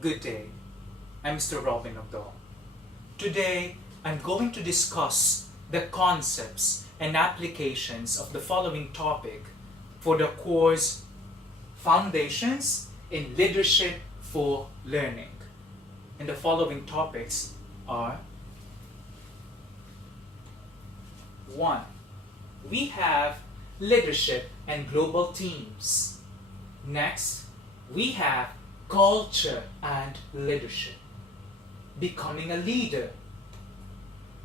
Good day, I'm Mr. Robin Ogdal. Today, I'm going to discuss the concepts and applications of the following topic for the course Foundations in Leadership for Learning. And the following topics are: 1. We have leadership and global teams. Next, we have culture and leadership, becoming a leader,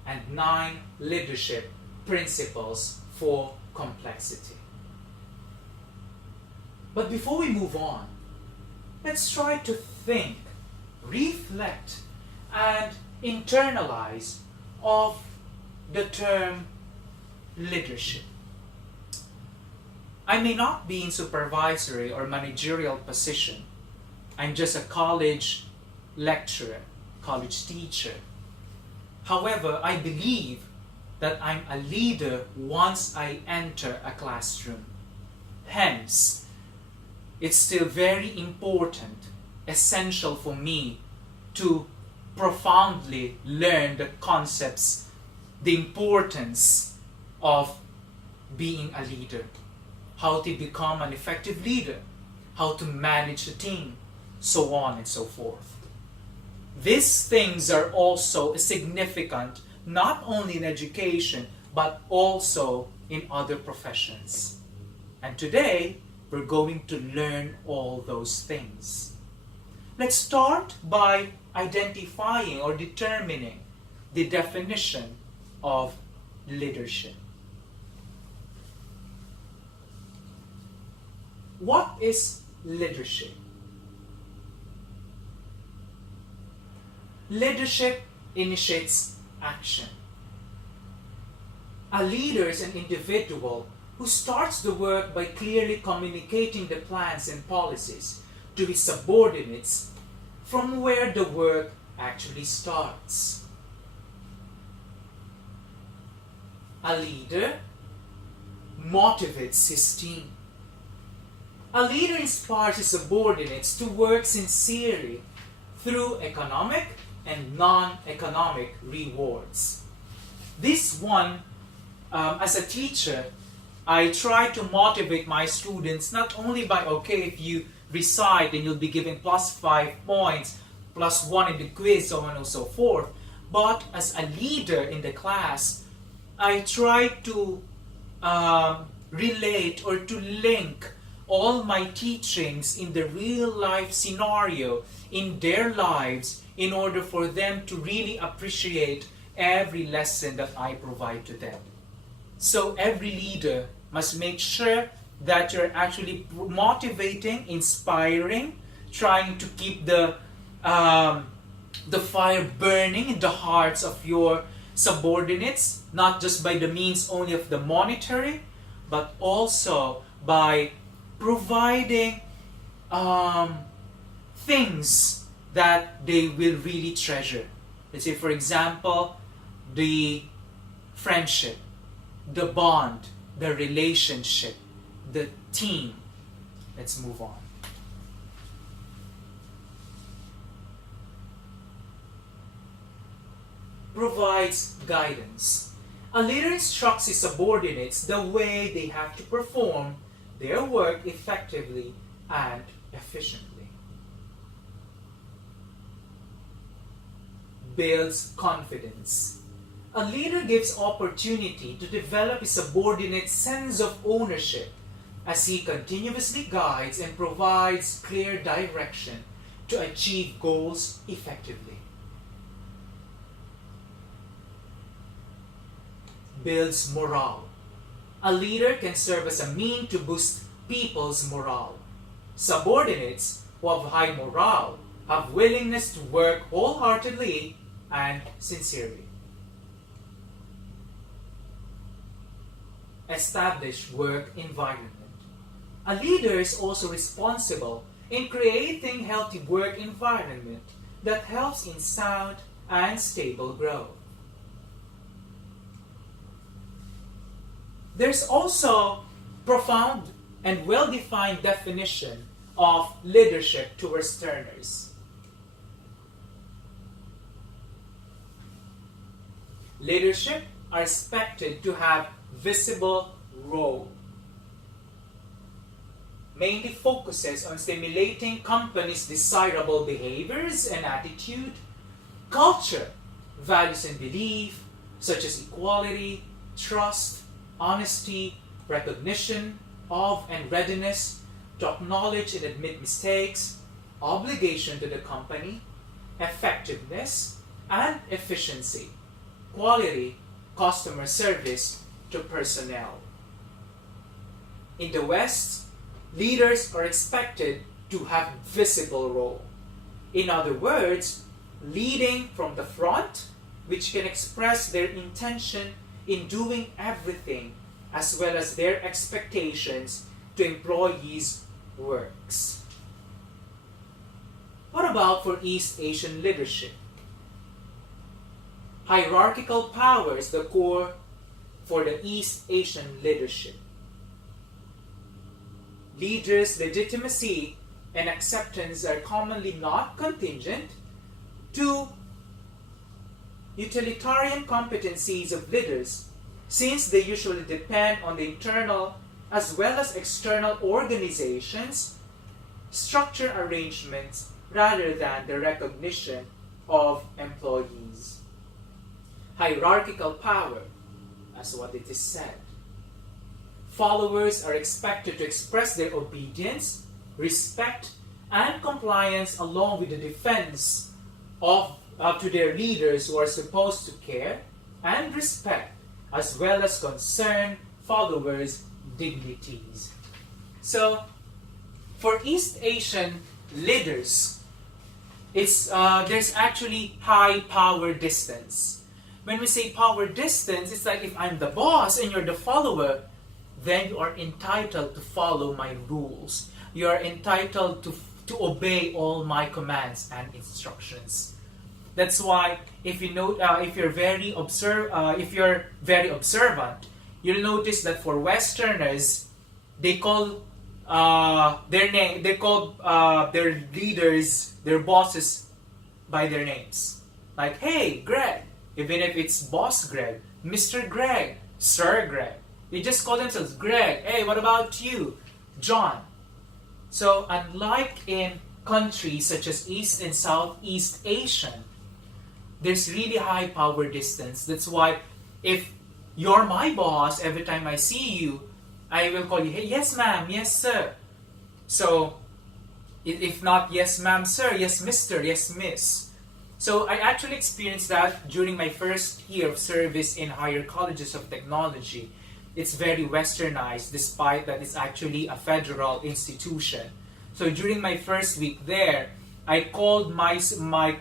and 9 leadership principles for complexity. But before we move on, let's try to think, reflect, and internalize of the term leadership. I may not be in supervisory or managerial position. I'm just a college lecturer, college teacher. However, I believe that I'm a leader once I enter a classroom. Hence, it's still very important, essential for me to profoundly learn the concepts, the importance of being a leader, how to become an effective leader, how to manage a team, so on and so forth. These things are also significant not only in education but also in other professions. And today we're going to learn all those things. Let's start by identifying or determining the definition of leadership. What is leadership? Leadership initiates action. A leader is an individual who starts the work by clearly communicating the plans and policies to his subordinates from where the work actually starts. A leader motivates his team. A leader inspires his subordinates to work sincerely through economic and non-economic rewards. This one, as a teacher, I try to motivate my students not only by, okay, if you recite then you'll be given +5 points, +1 in the quiz, so on and so forth, but as a leader in the class, I try to relate or to link all my teachings in the real life scenario in their lives in order for them to really appreciate every lesson that I provide to them. So every leader must make sure that you're actually motivating, inspiring, trying to keep the fire burning in the hearts of your subordinates, not just by the means only of the monetary, but also by providing things that they will really treasure. Let's say, for example, the friendship, the bond, the relationship, the team. Let's move on. Provides guidance. A leader instructs his subordinates the way they have to perform their work effectively and efficiently. Builds confidence. A leader gives opportunity to develop his subordinate's sense of ownership as he continuously guides and provides clear direction to achieve goals effectively. Builds morale. A leader can serve as a means to boost people's morale. Subordinates who have high morale have willingness to work wholeheartedly and sincerely. Establish work environment. A leader is also responsible in creating healthy work environment that helps in sound and stable growth. There's also profound and well-defined definition of leadership towards learners. leadership are expected to have visible role. Mainly focuses on stimulating companies' desirable behaviors and attitude, culture, values and belief, such as equality, trust, honesty, recognition of and readiness to acknowledge and admit mistakes, obligation to the company, effectiveness and efficiency, quality, customer service to personnel. In the West, leaders are expected to have visible role. In other words, leading from the front, which can express their intention in doing everything as well as their expectations to employees' works. What about for East Asian leadership? Hierarchical power is the core for the East Asian leadership. Leaders' legitimacy and acceptance are commonly not contingent to utilitarian competencies of leaders, since they usually depend on the internal as well as external organizations, structure arrangements, rather than the recognition of employees. Hierarchical power, as what it is said. Followers are expected to express their obedience, respect, and compliance along with the defense to their leaders who are supposed to care and respect as well as concern followers' dignities. So, for East Asian leaders, there's actually high power distance. When we say power distance, it's like if I'm the boss and you're the follower, then you are entitled to follow my rules. You are entitled to obey all my commands and instructions. That's why if you're very observant, you'll notice that for Westerners, they call their leaders, their bosses, by their names. Like, hey, Greg, even if it's Boss Greg, Mr. Greg, Sir Greg. They just call themselves Greg. Hey, what about you, John? So unlike in countries such as East and Southeast Asian, there's really high power distance. That's why if you're my boss, every time I see you, I will call you, hey, yes ma'am, yes sir. So if not yes ma'am, sir, yes mister, yes miss. So I actually experienced that during my first year of service in higher colleges of technology. It's very westernized despite that it's actually a federal institution. So during my first week there, I called my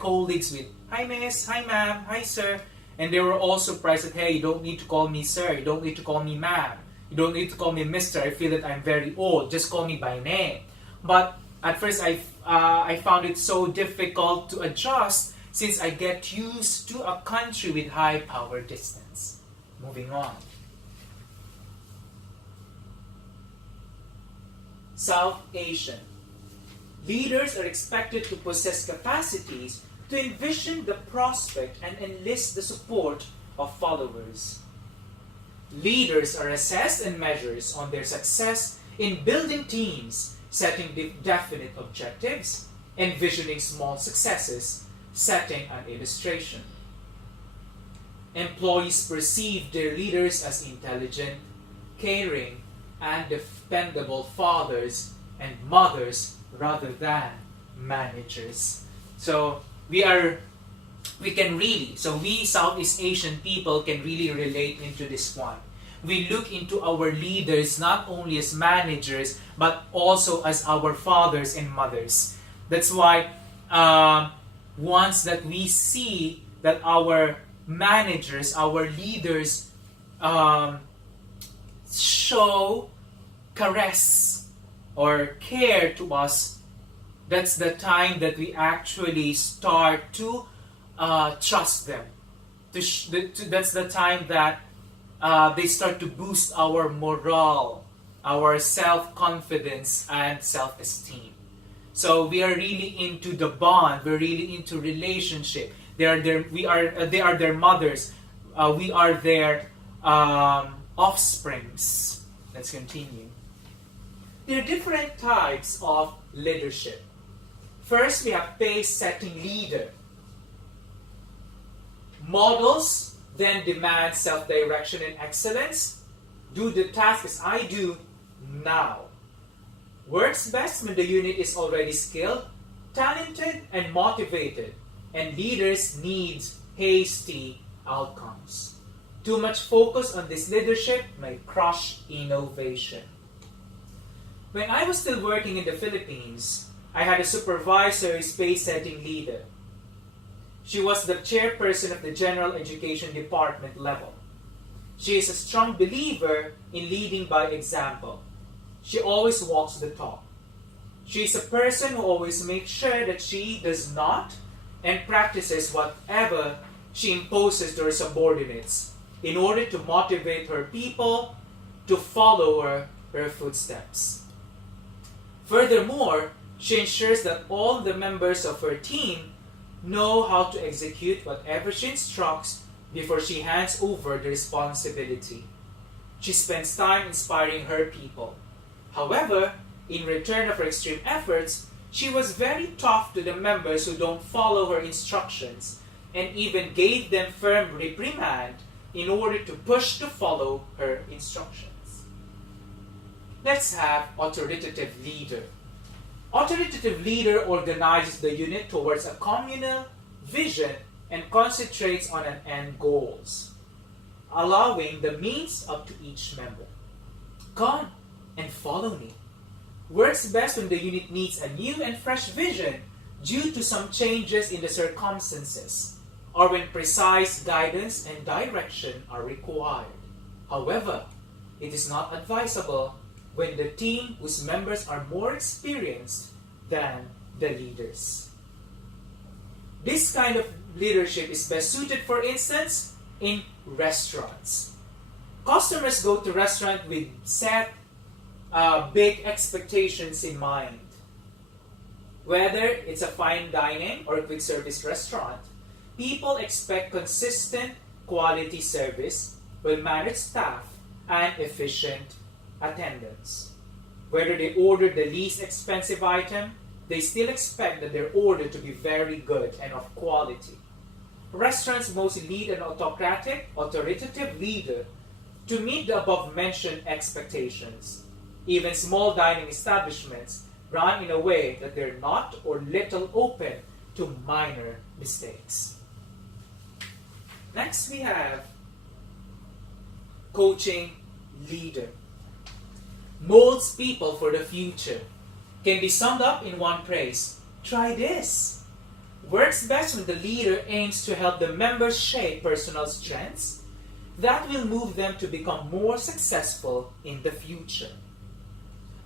colleagues with, hi miss, hi ma'am, hi sir. And they were all surprised that, hey, you don't need to call me sir, you don't need to call me ma'am, you don't need to call me mister, I feel that I'm very old, just call me by name. But at first I found it so difficult to adjust since I get used to a country with high power distance. Moving on. South Asian. Leaders are expected to possess capacities to envision the prospect and enlist the support of followers. Leaders are assessed and measured on their success in building teams, setting definite objectives, envisioning small successes, setting an illustration. Employees perceive their leaders as intelligent, caring, and dependable fathers and mothers rather than managers. So we Southeast Asian people can really relate into this one. We look into our leaders not only as managers but also as our fathers and mothers. That's why once that we see that our managers, our leaders show caress or care to us, that's the time that we actually start to trust them. That's the time that they start to boost our morale, our self-confidence, and self-esteem. So we are really into the bond. We're really into relationship. They are their mothers. we are their offsprings. Let's continue. There are different types of leadership. First, we have pace-setting leader. Models then demand self-direction and excellence. Do the task as I do now. Works best when the unit is already skilled, talented, and motivated, and leaders need hasty outcomes. Too much focus on this leadership may crush innovation. When I was still working in the Philippines, I had a supervisory pace-setting leader. She was the chairperson of the General Education Department level. She is a strong believer in leading by example. She always walks the talk. She is a person who always makes sure that she does not and practices whatever she imposes to her subordinates in order to motivate her people to follow her footsteps. Furthermore, she ensures that all the members of her team know how to execute whatever she instructs before she hands over the responsibility. She spends time inspiring her people. However, in return of her extreme efforts, she was very tough to the members who don't follow her instructions and even gave them firm reprimand in order to push to follow her instructions. Let's have authoritative leader. Authoritative leader organizes the unit towards a communal vision and concentrates on an end goals, allowing the means up to each member. Come and follow me. Works best when the unit needs a new and fresh vision due to some changes in the circumstances, or when precise guidance and direction are required. However, it is not advisable when the team whose members are more experienced than the leaders. This kind of leadership is best suited, for instance, in restaurants. Customers go to restaurants with set big expectations in mind. Whether it's a fine dining or a quick service restaurant, people expect consistent quality service, well-managed staff, and efficient attendance. Whether they order the least expensive item, they still expect that their order to be very good and of quality. Restaurants mostly need an autocratic, authoritative leader to meet the above-mentioned expectations. Even small dining establishments run in a way that they're not or little open to minor mistakes. Next we have coaching leader. Molds people for the future. Can be summed up in one phrase: try this. Works best when the leader aims to help the members shape personal strengths that will move them to become more successful in the future.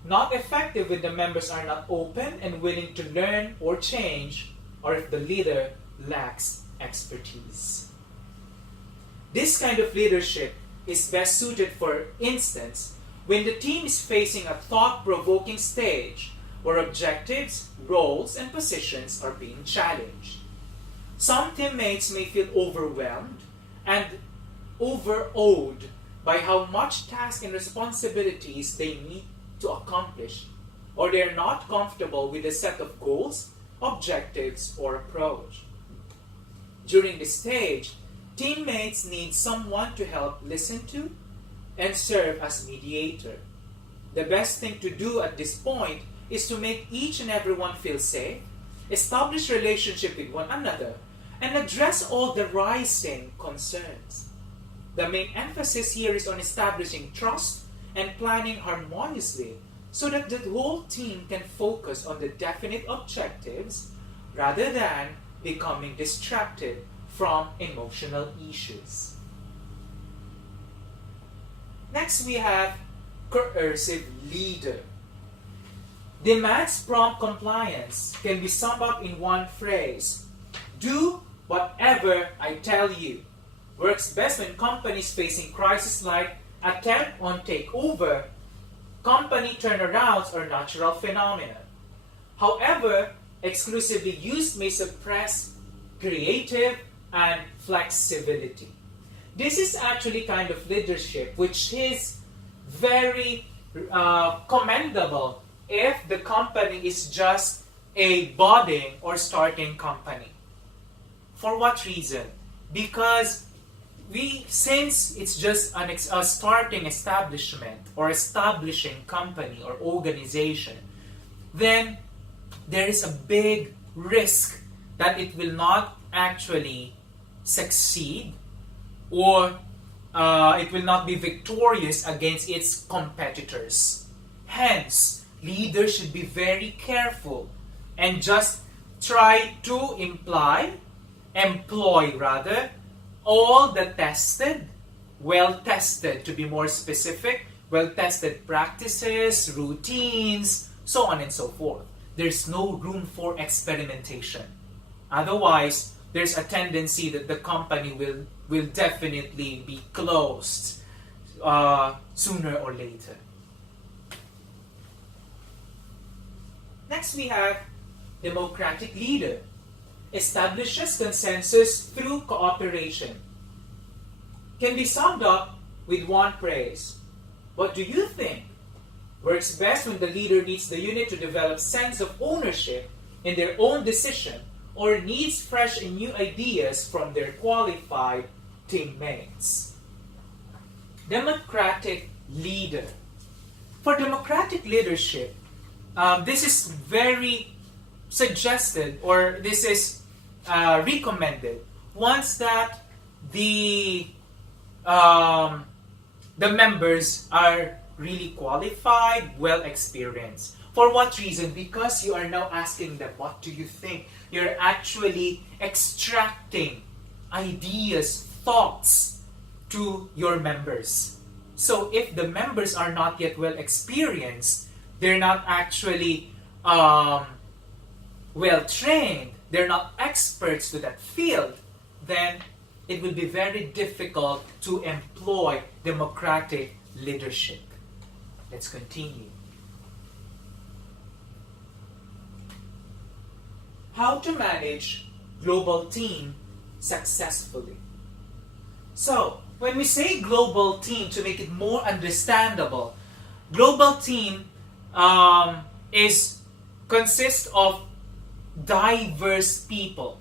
Not effective when the members are not open and willing to learn or change, or if the leader lacks expertise. This kind of leadership is best suited, for instance, when the team is facing a thought-provoking stage where objectives, roles, and positions are being challenged. Some teammates may feel overwhelmed and overawed by how much tasks and responsibilities they need to accomplish, or they are not comfortable with a set of goals, objectives, or approach. During this stage, teammates need someone to help listen to and serve as mediator. The best thing to do at this point is to make each and everyone feel safe, establish relationship with one another, and address all the rising concerns. The main emphasis here is on establishing trust and planning harmoniously so that the whole team can focus on the definite objectives rather than becoming distracted from emotional issues. Next we have coercive leader. Demands prompt compliance can be summed up in one phrase: do whatever I tell you. Works best when companies facing crises like attempt on takeover, company turnarounds, or natural phenomena. However, exclusively used may suppress creative and flexibility. This is actually kind of leadership which is very commendable if the company is just a budding or starting company. For what reason? Because since it's just a starting establishment or establishing company or organization, then there is a big risk that it will not actually succeed, or it will not be victorious against its competitors. Hence, leaders should be very careful and just try to employ all the well-tested, to be more specific, well-tested practices, routines, so on and so forth. There's no room for experimentation. Otherwise, there's a tendency that the company will definitely be closed sooner or later. Next, we have democratic leader. Establishes consensus through cooperation. Can be summed up with one phrase. What do you think? Works best when the leader needs the unit to develop sense of ownership in their own decision, or needs fresh and new ideas from their qualified teammates. Democratic leader. For democratic leadership, this is very suggested, or this is recommended once that the members are really qualified, well experienced. For what reason? Because you are now asking them, what do you think? You're actually extracting ideas, thoughts to your members. So if the members are not yet well experienced, they're not actually well trained, they're not experts to that field, then it will be very difficult to employ democratic leadership. Let's continue. How to manage global team successfully. So, when we say global team, to make it more understandable, global team consists of diverse people.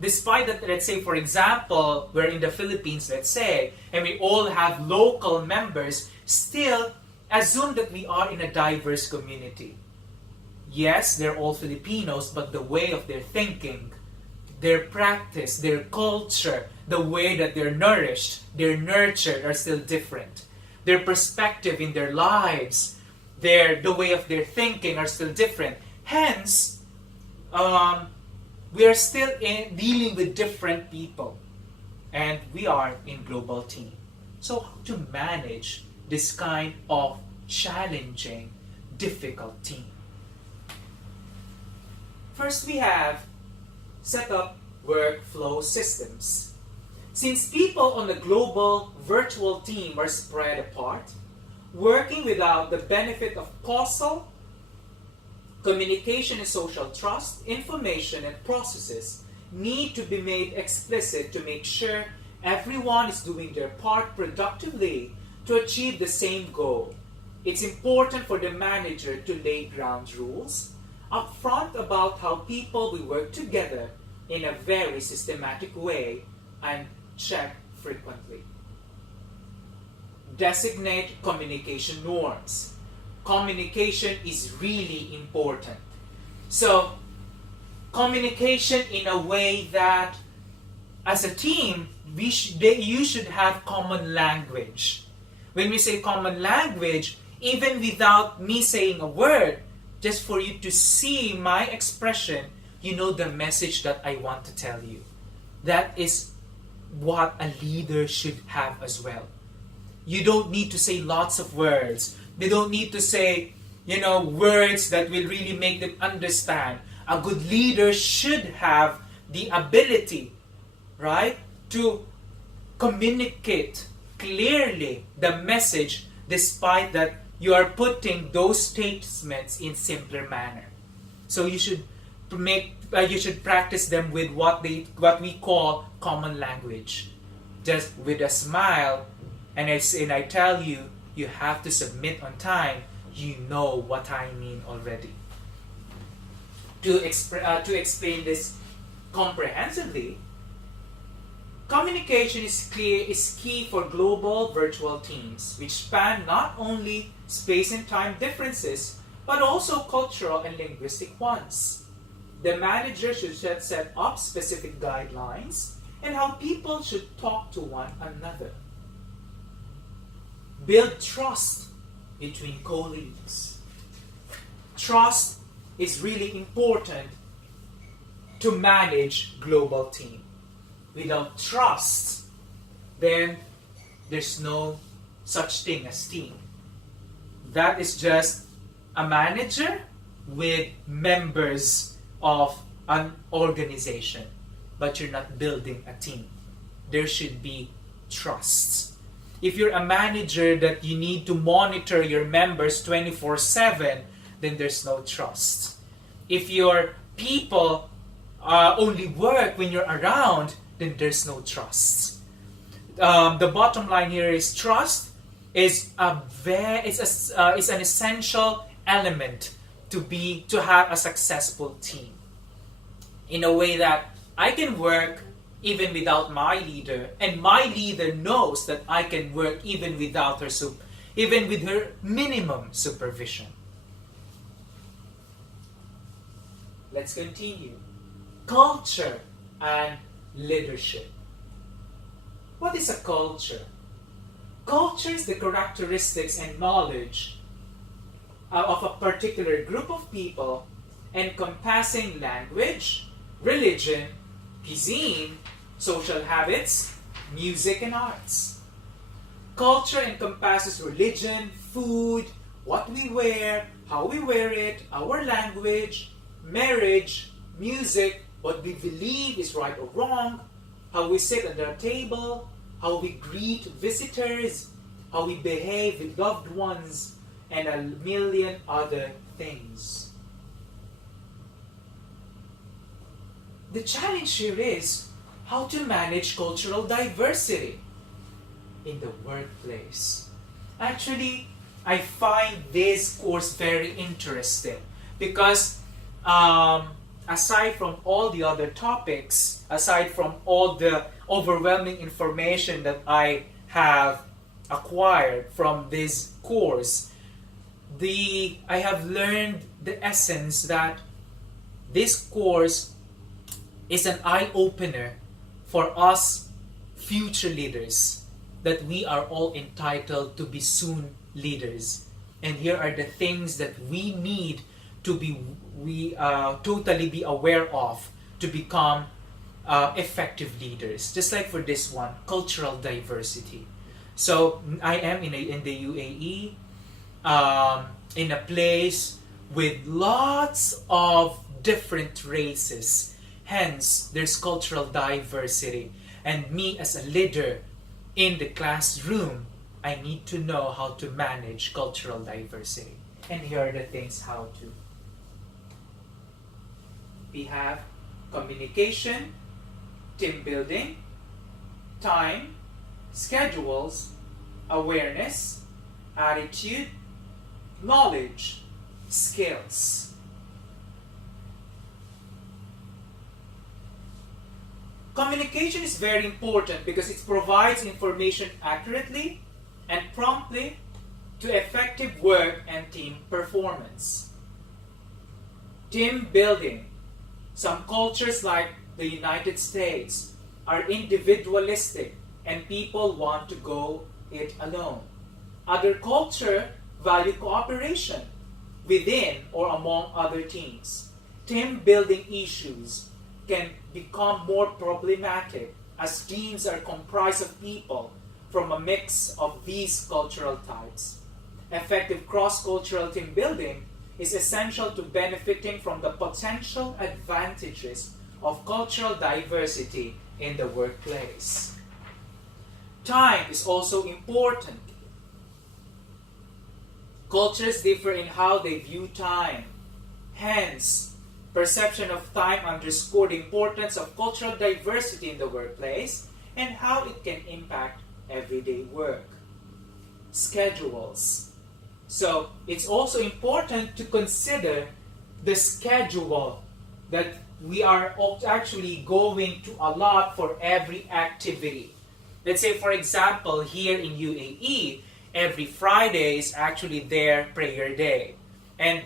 Despite that, let's say, for example, we're in the Philippines, let's say, and we all have local members, still assume that we are in a diverse community. Yes, they're all Filipinos, but the way of their thinking, their practice, their culture, the way that they're nourished, they're nurtured are still different. Their perspective in their lives, the way of their thinking are still different. Hence, we are still dealing with different people, and we are in global team. So how to manage this kind of challenging, difficult team? First, we have set up workflow systems. Since people on the global virtual team are spread apart, working without the benefit of causal communication and social trust, information and processes need to be made explicit to make sure everyone is doing their part productively to achieve the same goal. It's important for the manager to lay ground rules upfront about how people will work together in a very systematic way and check frequently. Designate communication norms. Communication is really important. So, communication in a way that, as a team, you should have common language. When we say common language, even without me saying a word, just for you to see my expression, you know the message that I want to tell you. That is what a leader should have as well. You don't need to say lots of words. They don't need to say, words that will really make them understand. A good leader should have the ability, right, to communicate clearly the message, despite that you are putting those statements in simpler manner. So you should practice them with what we call common language. just with a smile, and I tell you, you have to submit on time, you know what I mean already. To explain this comprehensively, communication is key for global virtual teams, which span not only space and time differences, but also cultural and linguistic ones. The manager should set up specific guidelines and how people should talk to one another. Build trust between colleagues. Trust is really important to manage global team. Without trust, then there's no such thing as team. That is just a manager with members of an organization, but you're not building a team. There should be trust. If you're a manager that you need to monitor your members 24/7, then there's no trust. If your people only work when you're around, then there's no trust. The bottom line here is trust is an essential element to have a successful team. In a way that I can work even without my leader, and my leader knows that I can work even without even with her minimum supervision. Let's continue. Culture and leadership. What is a culture? Culture is the characteristics and knowledge of a particular group of people, encompassing language, religion, cuisine, social habits, music, and arts. Culture encompasses religion, food, what we wear, how we wear it, our language, marriage, music, what we believe is right or wrong, how we sit at our table, how we greet visitors, how we behave with loved ones, and a million other things. The challenge here is how to manage cultural diversity in the workplace. Actually, I find this course very interesting because aside from all the other topics, aside from all the overwhelming information that I have acquired from this course, I have learned the essence that this course is an eye-opener for us future leaders, that we are all entitled to be soon leaders. And here are the things that we need to totally be aware of to become effective leaders. Just like for this one, cultural diversity. So I am in the UAE, in a place with lots of different races. Hence, there's cultural diversity. And me as a leader in the classroom, I need to know how to manage cultural diversity. And here are the things how to. We have communication, team building, time, schedules, awareness, attitude, knowledge, skills. Communication is very important because it provides information accurately and promptly to effective work and team performance. Team building. Some cultures like the United States are individualistic and people want to go it alone. Other cultures value cooperation within or among other teams. Team building issues can become more problematic as teams are comprised of people from a mix of these cultural types. Effective cross-cultural team building is essential to benefiting from the potential advantages of cultural diversity in the workplace. Time is also important. Cultures differ in how they view time. Hence, perception of time underscored the importance of cultural diversity in the workplace and how it can impact everyday work. Schedules. So it's also important to consider the schedule that we are actually going to allot for every activity. Let's say, for example, here in UAE, every Friday is actually their prayer day. And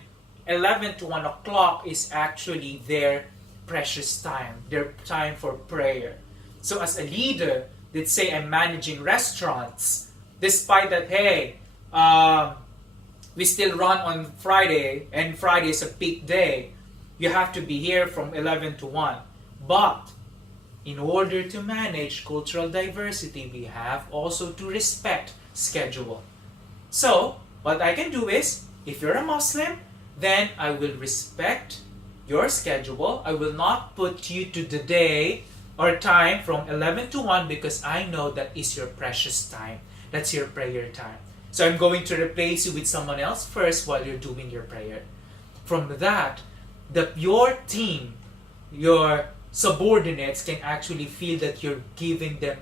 11 to 1 o'clock is actually their precious time, their time for prayer. So as a leader, let's say I'm managing restaurants, despite that, hey, we still run on Friday, and Friday is a peak day, you have to be here from 11 to 1. But in order to manage cultural diversity, we have also to respect schedule. So, what I can do is, if you're a Muslim, then I will respect your schedule. I will not put you to the day or time from 11 to 1 because I know that is your precious time. That's your prayer time. So I'm going to replace you with someone else first while you're doing your prayer. From that, your team, your subordinates can actually feel that you're giving them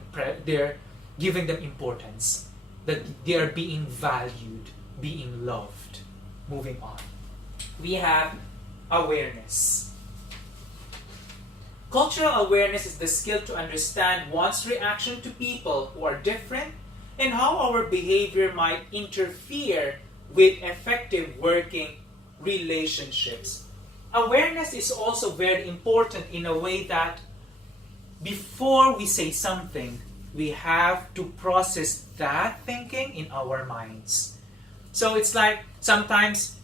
importance, that they are being valued, being loved. Moving on. We have awareness. Cultural awareness is the skill to understand one's reaction to people who are different and how our behavior might interfere with effective working relationships. Awareness is also very important in a way that before we say something, we have to process that thinking in our minds. So it's like sometimes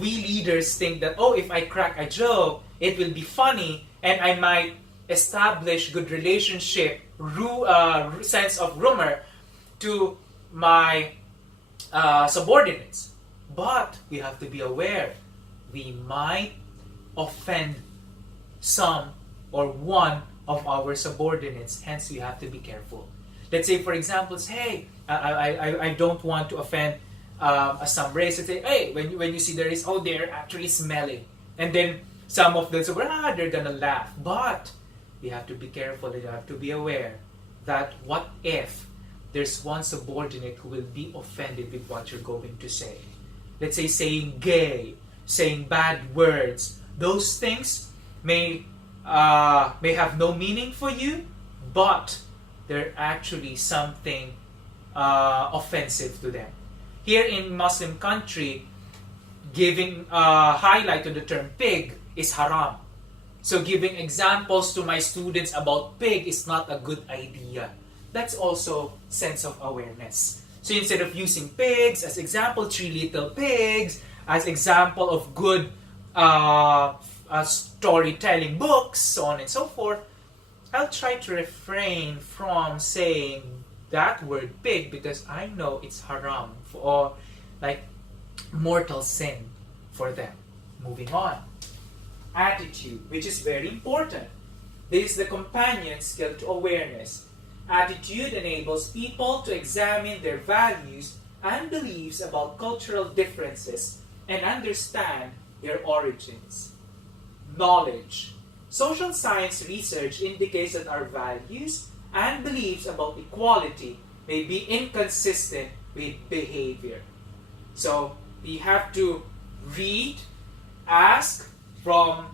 we leaders think that, oh, if I crack a joke, it will be funny and I might establish good relationship, sense of rumor to my subordinates. But we have to be aware, we might offend some or one of our subordinates, hence we have to be careful. Let's say, for example, hey, I don't want to offend some race. Let's say, hey, when you see the race, oh, they're actually smelly. And then some of them say, they're gonna laugh. But we have to be careful and you have to be aware that what if there's one subordinate who will be offended with what you're going to say. Let's say saying gay, saying bad words. Those things may have no meaning for you, but they're actually something offensive to them. Here in Muslim country, giving highlight to the term pig is haram. So giving examples to my students about pig is not a good idea. That's also sense of awareness. So instead of using pigs as example, 3 little pigs, as example of good storytelling books, so on and so forth, I'll try to refrain from saying that word pig because I know it's haram or like mortal sin for them. Moving on. Attitude, which is very important. This is the companion skill to awareness. Attitude enables people to examine their values and beliefs about cultural differences and understand their origins. Knowledge. Social science research indicates that our values and beliefs about equality may be inconsistent with behavior. So we have to read, ask from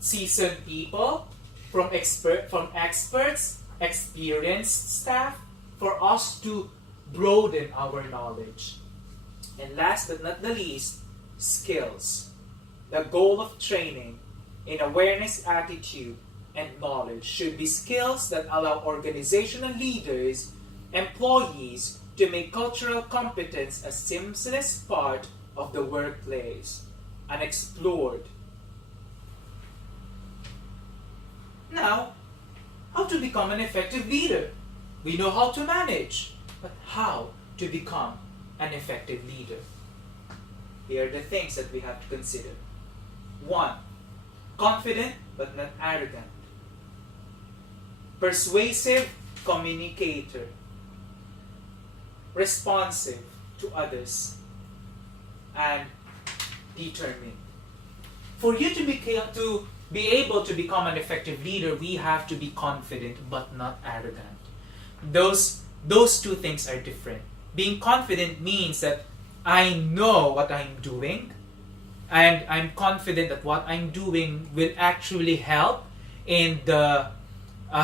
seasoned people, from experts, experienced staff, for us to broaden our knowledge. And last but not the least, skills. The goal of training in awareness, attitude, and knowledge should be skills that allow organizational leaders, employees to make cultural competence a seamless part of the workplace, unexplored. Now, how to become an effective leader? We know how to manage, but how to become an effective leader? Here are the things that we have to consider. 1. Confident but not arrogant. Persuasive communicator. Responsive to others. And determined. For you to be able to become an effective leader, we have to be confident but not arrogant. Those two things are different. Being confident means that I know what I'm doing, and I'm confident that what I'm doing will actually help in the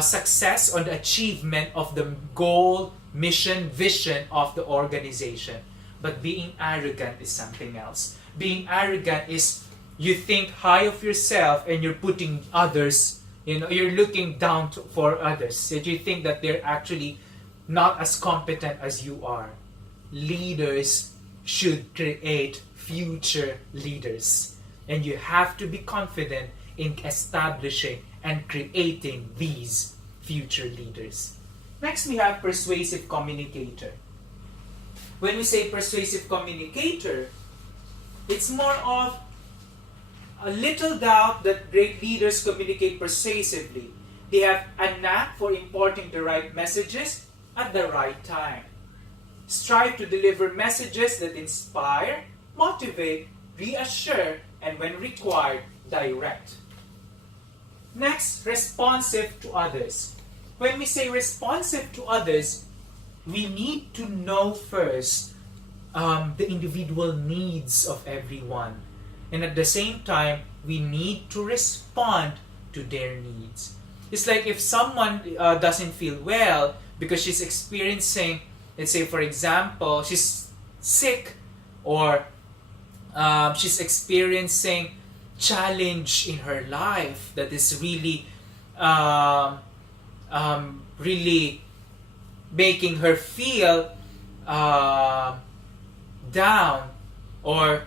success or the achievement of the goal, mission, vision of the organization. But being arrogant is something else. Being arrogant is you think high of yourself and you're putting others, you're looking down for others. That you think that they're actually not as competent as you are. Leaders should create future leaders. And you have to be confident in establishing and creating these future leaders. Next, we have persuasive communicator. When we say persuasive communicator, it's more of a little doubt that great leaders communicate persuasively. They have a knack for imparting the right messages at the right time. Strive to deliver messages that inspire, motivate, reassure, and when required, direct. Next, responsive to others. When we say responsive to others, we need to know first the individual needs of everyone. And at the same time, we need to respond to their needs. It's like if someone doesn't feel well because she's experiencing, let's say for example, she's sick, or she's experiencing challenge in her life that is really really making her feel down, or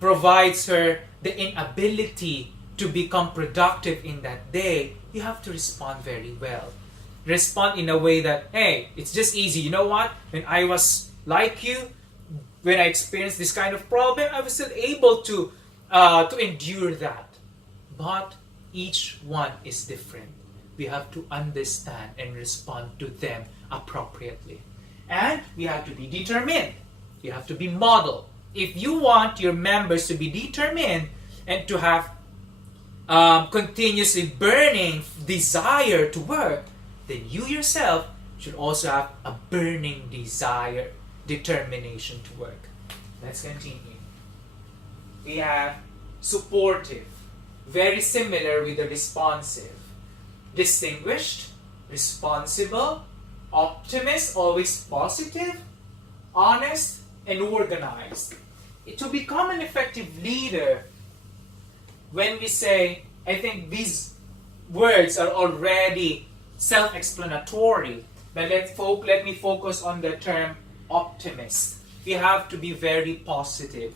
provides her the inability to become productive in that day, you have to respond very well. Respond in a way that, hey, it's just easy. You know what? When I was like you, when I experienced this kind of problem, I was still able to endure that. But each one is different. We have to understand and respond to them appropriately. And we have to be determined. You have to be model. If you want your members to be determined and to have continuously burning desire to work, then you yourself should also have a burning desire, determination to work. Let's continue. We have supportive, very similar with the responsive. Distinguished, responsible, optimist, always positive, honest, and organized. To become an effective leader, when we say, I think these words are already self-explanatory, but let me focus on the term optimist. We have to be very positive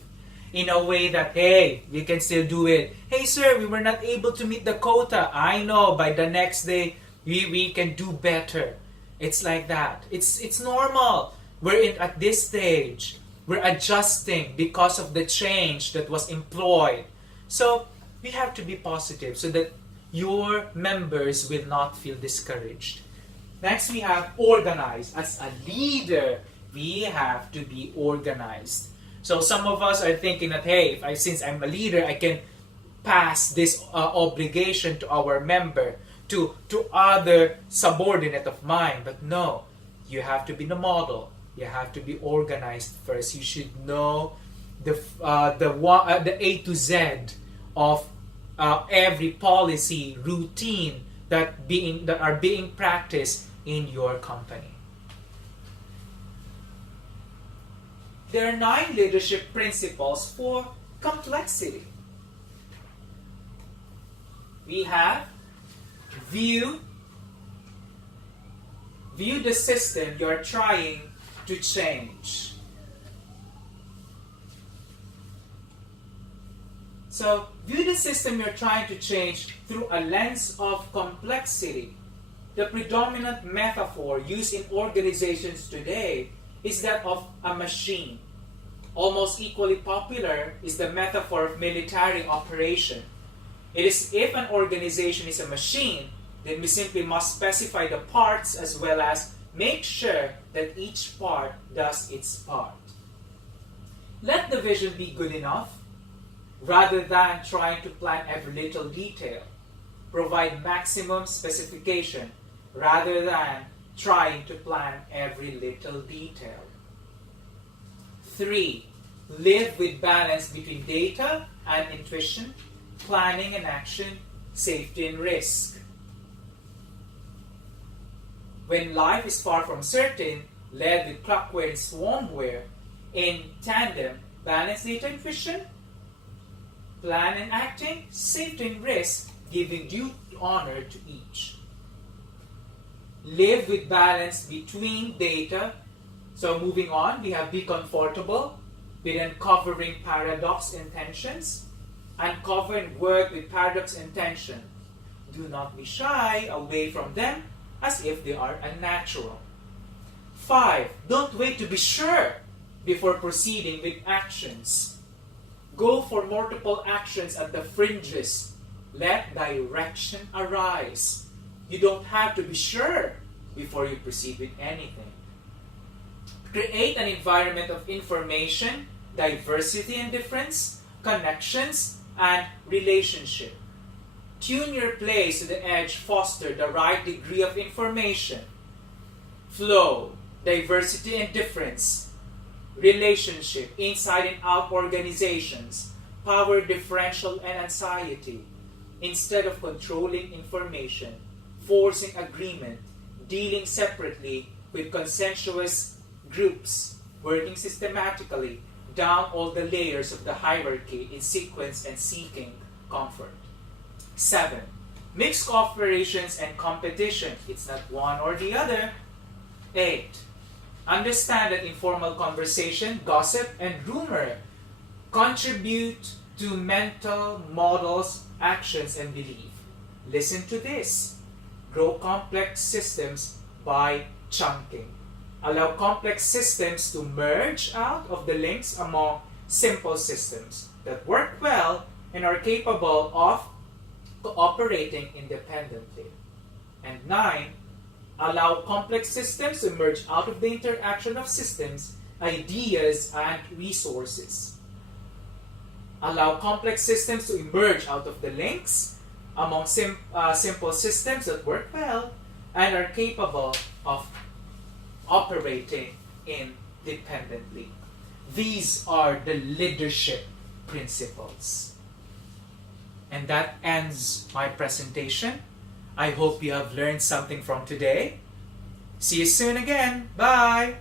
in a way that, hey, we can still do it. Hey sir, we were not able to meet the quota. I know, by the next day, we can do better. It's like that. It's normal. We're at this stage. We're adjusting because of the change that was employed. So we have to be positive so that your members will not feel discouraged. Next, we have organized. As a leader, we have to be organized. So some of us are thinking that, hey, since I'm a leader, I can pass this obligation to our member, to other subordinate of mine. But no, you have to be the model. You have to be organized first. You should know the A to Z of every policy, routine that are being practiced in your company. There are 9 leadership principles for complexity. We have view the system you're trying to change. So, view the system you're trying to change through a lens of complexity. The predominant metaphor used in organizations today is that of a machine. Almost equally popular is the metaphor of military operation. It is, if an organization is a machine, then we simply must specify the parts as well as make sure that each part does its part. Let the vision be good enough. rather than trying to plan every little detail. Provide maximum specification rather than trying to plan every little detail. 3. Live with balance between data and intuition, planning and action, safety and risk. When life is far from certain, led with clockware and swarmware, in tandem, balance data and intuition, plan and acting, safety and risk, giving due honor to each. Live with balance between data. So moving on, we have be comfortable with uncovering paradox intentions. Uncover and work with paradox intention. Do not be shy away from them as if they are unnatural. 5. Don't wait to be sure before proceeding with actions. Go for multiple actions at the fringes. Let direction arise. You don't have to be sure before you proceed with anything. Create an environment of information, diversity and difference, connections, and relationship. Tune your place to the edge, foster the right degree of information, flow, diversity and difference, relationship, inside and out organizations, power differential and anxiety. Instead of controlling information, forcing agreement, dealing separately with consensuous groups, working systematically down all the layers of the hierarchy in sequence and seeking comfort. 7. Mixed cooperations and competition. It's not one or the other. 8. Understand that informal conversation, gossip, and rumor contribute to mental models, actions, and belief. Listen to this. Grow complex systems by chunking. Allow complex systems to merge out of the links among simple systems that work well and are capable of cooperating independently. And 9, allow complex systems to emerge out of the interaction of systems, ideas, and resources. Allow complex systems to emerge out of the links among simple systems that work well and are capable of operating independently. These are the leadership principles. And that ends my presentation. I hope you have learned something from today. See you soon again. Bye.